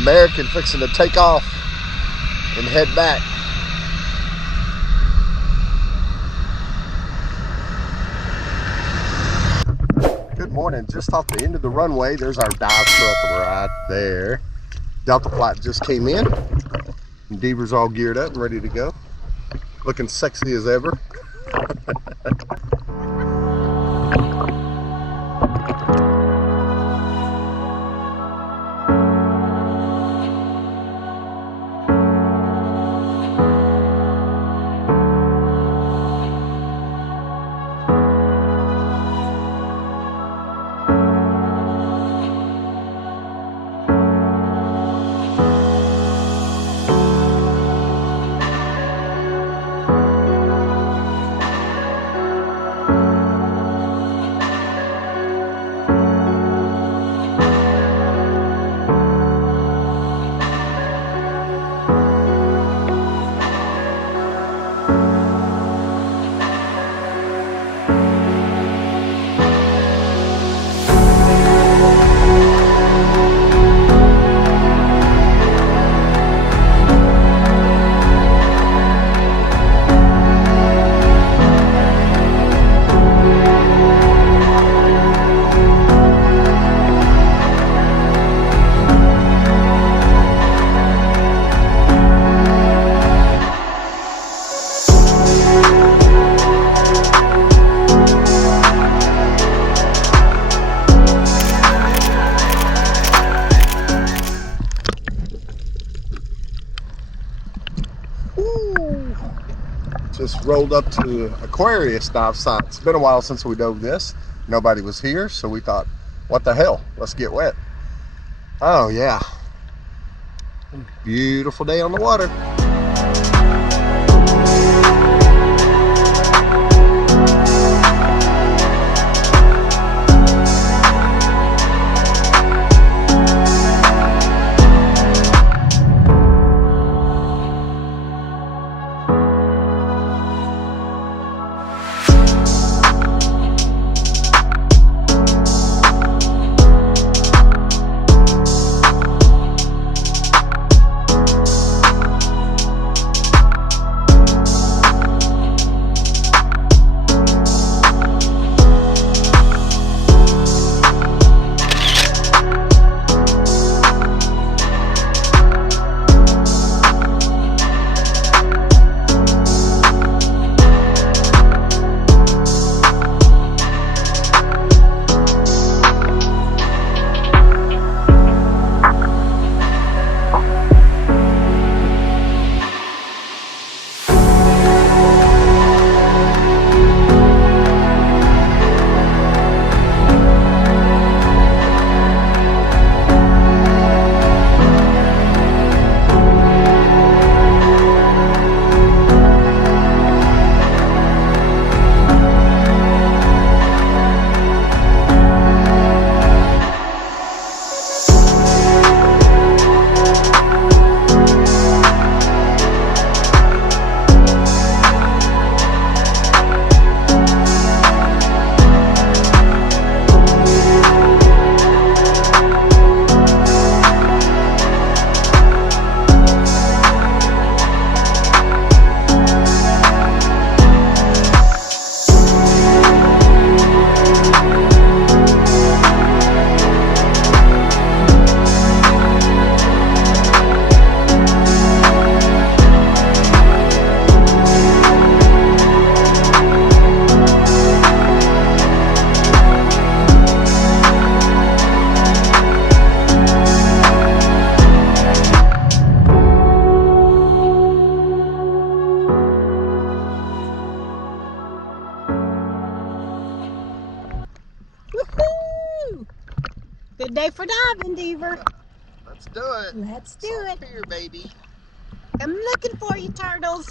American fixing to take off and head back. Good morning. Just off the end of the runway, there's our dive truck right there. Delta flight just came in. And Deaver's all geared up and ready to go. Looking sexy as ever. Just rolled up to Aquarius dive site. It's been a while since we dove this. Nobody was here, so we thought, what the hell? Let's get wet. Oh yeah. Beautiful day on the water. Good day for diving, Deaver. Let's do it. Let's do it. Here, baby. I'm looking for you, turtles.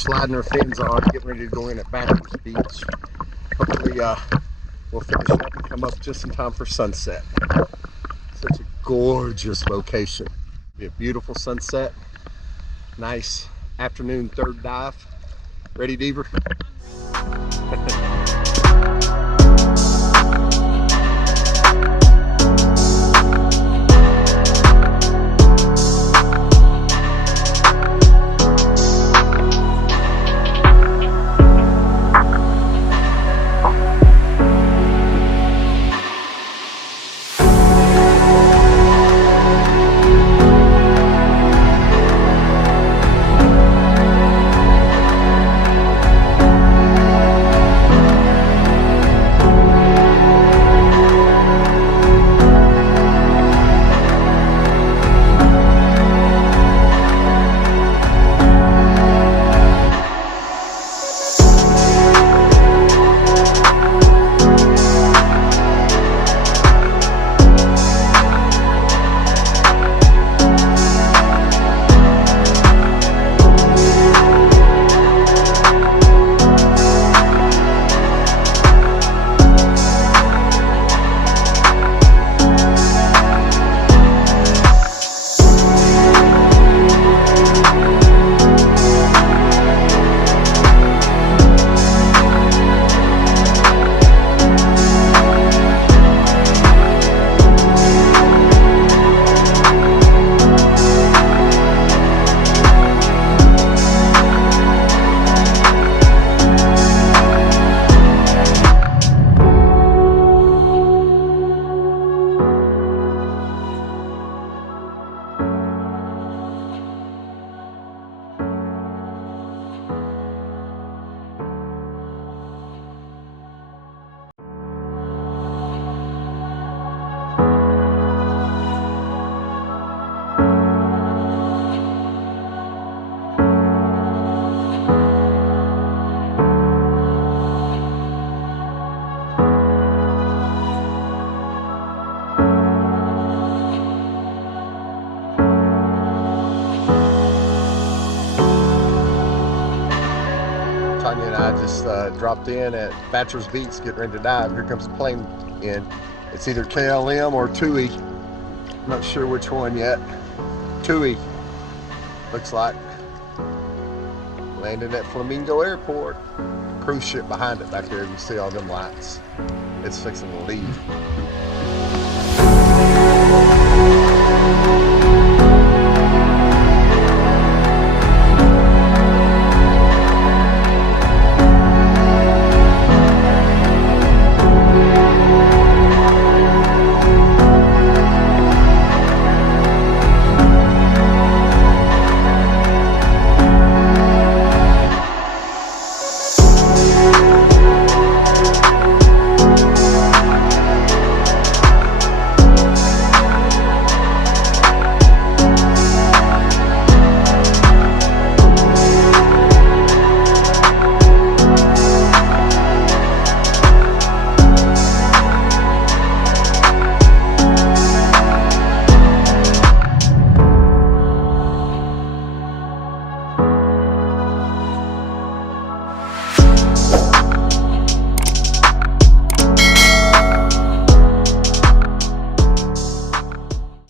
sliding our fins on, getting ready to go in at Bachelor's Beach. Hopefully we'll finish up and come up just in time for sunset. Such a gorgeous location. Be a beautiful sunset. Nice afternoon third dive. Ready, Deaver? Tanya and I just dropped in at Bachelor's Beach, getting ready to dive. Here comes the plane in. It's either KLM or TUI. I'm not sure which one yet. TUI, looks like. Landing at Flamingo Airport. Cruise ship behind it back there. You can see all them lights. It's fixing to leave.